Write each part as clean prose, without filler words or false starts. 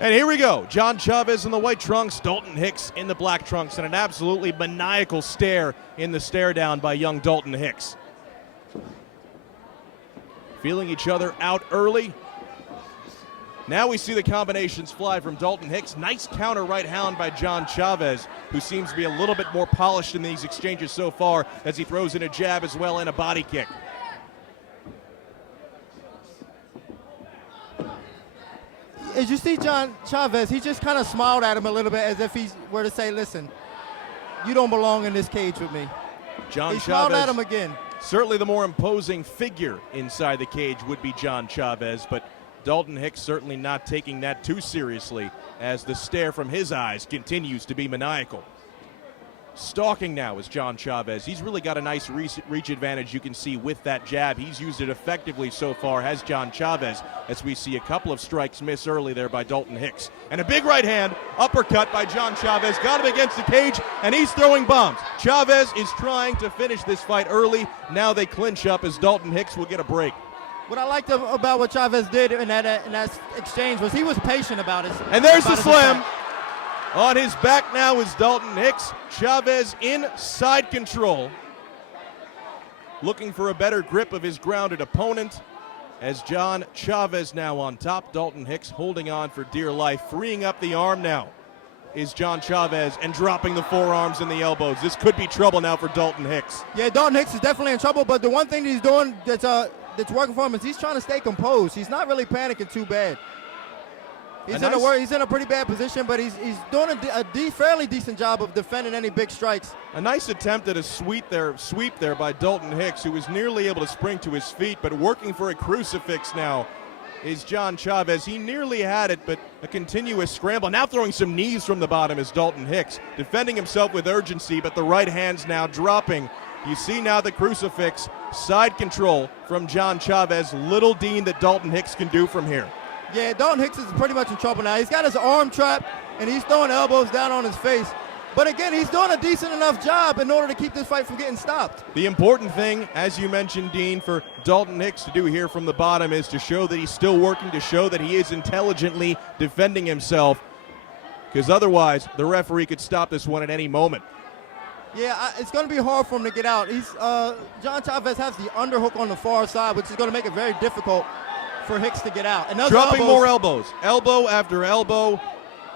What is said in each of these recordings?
And here we go. John Chavez in the white trunks, Dalton Hicks in the black trunks, and an absolutely maniacal stare in the stare down by young Dalton Hicks. Feeling each other out early. Now we see the combinations fly from Dalton Hicks. Nice counter right hand by John Chavez, who seems to be a little bit more polished in these exchanges so far as he throws in a jab as well and a body kick. As you see John Chavez, he just kind of smiled at him a little bit as if he were to say, listen, you don't belong in this cage with me. John smiled Chavez, at him again. Certainly the more imposing figure inside the cage would be John Chavez, but Dalton Hicks certainly not taking that too seriously as the stare from his eyes continues to be maniacal. Stalking now is John Chavez. He's really got a nice reach advantage you can see with that jab. He's used it effectively so far, has John Chavez, as we see a couple of strikes miss early there by Dalton Hicks. And a big right hand uppercut by John Chavez. Got him against the cage, and he's throwing bombs. Chavez is trying to finish this fight early. Now they clinch up as Dalton Hicks will get a break. What I liked about what Chavez did in that exchange was he was patient about it. And there's the slam. On his back now is Dalton Hicks. Chavez in side control. Looking for a better grip of his grounded opponent. As John Chavez now on top. Dalton Hicks holding on for dear life. Freeing up the arm now is John Chavez and dropping the forearms and the elbows. This could be trouble now for Dalton Hicks. Yeah, Dalton Hicks is definitely in trouble, but the one thing that he's doing that's working for him is he's trying to stay composed. He's not really panicking too bad. He's in a pretty bad position, but he's doing a fairly decent job of defending any big strikes. A nice attempt at a sweep there by Dalton Hicks, who was nearly able to spring to his feet, but working for a crucifix now is John Chavez. He nearly had it, but a continuous scramble. Now throwing some knees from the bottom is Dalton Hicks, defending himself with urgency, but the right hand's now dropping. You see now the crucifix, side control from John Chavez. Little Dean that Dalton Hicks can do from here. Yeah, Dalton Hicks is pretty much in trouble now. He's got his arm trapped, and he's throwing elbows down on his face. But again, he's doing a decent enough job in order to keep this fight from getting stopped. The important thing, as you mentioned, Dean, for Dalton Hicks to do here from the bottom is to show that he's still working, to show that he is intelligently defending himself, because otherwise the referee could stop this one at any moment. Yeah, it's going to be hard for him to get out. John Chavez has the underhook on the far side, which is going to make it very difficult for Hicks to get out. And dropping more elbows, elbow after elbow.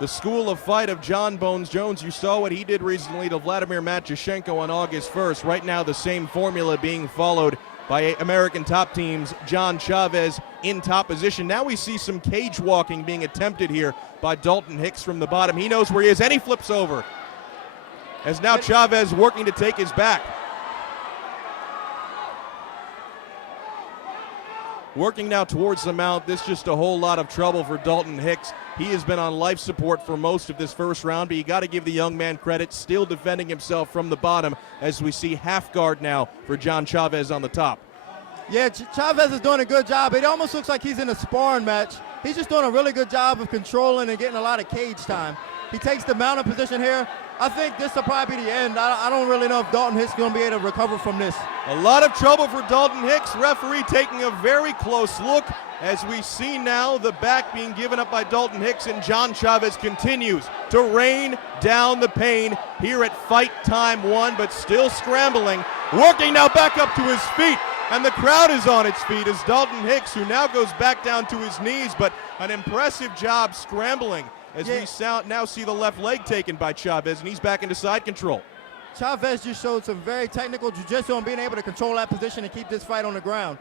The school of fight of John Bones Jones. You saw what he did recently to Vladimir Matyashenko on August 1st. Right now the same formula being followed by American top teams. John Chavez in top position. Now we see some cage walking being attempted here by Dalton Hicks from the bottom. He knows where he is, and he flips over. As now Chavez working to take his back. Working now towards the mount. This just a whole lot of trouble for Dalton Hicks. He has been on life support for most of this first round, but you got to give the young man credit, still defending himself from the bottom as we see half guard now for John Chavez on the top. Yeah, Chavez is doing a good job. It almost looks like he's in a sparring match. He's just doing a really good job of controlling and getting a lot of cage time. He takes the mounted position here. I think this will probably be the end. I don't really know if Dalton Hicks is going to be able to recover from this. A lot of trouble for Dalton Hicks. Referee taking a very close look as we see now the back being given up by Dalton Hicks, and John Chavez continues to rain down the pain here at fight time one, but still scrambling. Working now back up to his feet, and the crowd is on its feet as Dalton Hicks, who now goes back down to his knees, but an impressive job scrambling. As we now see the left leg taken by Chavez, and he's back into side control. Chavez just showed some very technical jiu-jitsu and being able to control that position and keep this fight on the ground.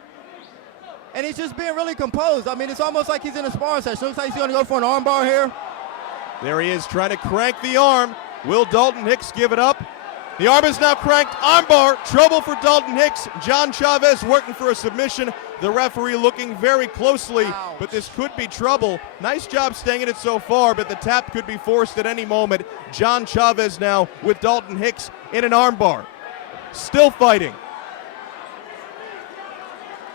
And he's just being really composed. I mean, it's almost like he's in a sparring session. Looks like he's going to go for an arm bar here. There he is trying to crank the arm. Will Dalton Hicks give it up? The arm is now cranked. Armbar. Trouble for Dalton Hicks. John Chavez working for a submission. The referee looking very closely, but this could be trouble. Nice job staying in it so far, but the tap could be forced at any moment. John Chavez now with Dalton Hicks in an armbar. Still fighting.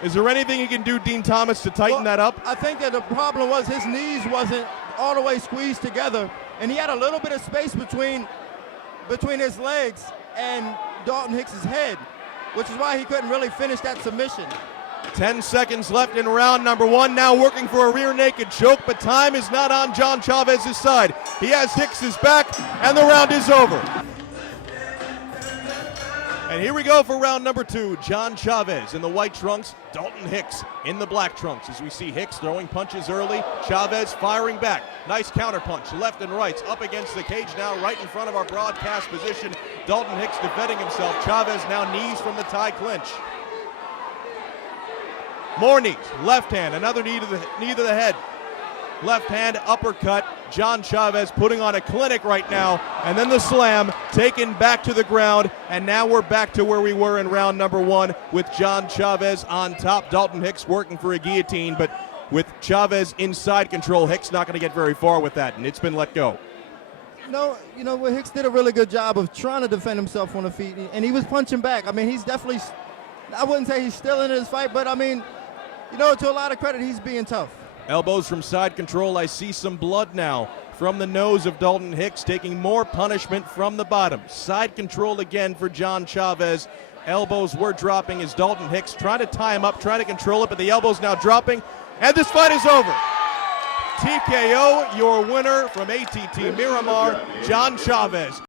Is there anything he can do, Dean Thomas, to tighten that up? I think that the problem was his knees wasn't all the way squeezed together, and he had a little bit of space between his legs and Dalton Hicks' head, which is why he couldn't really finish that submission. 10 seconds left in round number 1. Now working for a rear naked choke, but time is not on John Chavez's side. He has Hicks's back, and the round is over. And here we go for round number 2. John Chavez in the white trunks, Dalton Hicks in the black trunks. As we see Hicks throwing punches early, Chavez firing back. Nice counter punch, left and right, up against the cage now, right in front of our broadcast position. Dalton Hicks defending himself. Chavez now knees from the tie clinch. More knees, left hand, another knee to the head. Left hand uppercut. John Chavez putting on a clinic right now, and then the slam taken back to the ground, and now we're back to where we were in round number 1 with John Chavez on top. Dalton Hicks working for a guillotine, but with Chavez inside control, Hicks not going to get very far with that, and it's been let go. No, Hicks did a really good job of trying to defend himself on the feet, and he was punching back. I mean, he's definitely, I wouldn't say he's still in his fight, but I mean, to a lot of credit, he's being tough. Elbows from side control. I see some blood now from the nose of Dalton Hicks, taking more punishment from the bottom. Side control again for John Chavez. Elbows were dropping as Dalton Hicks trying to tie him up, trying to control it, but the elbows now dropping, and this fight is over. TKO, your winner from ATT Miramar, John Chavez.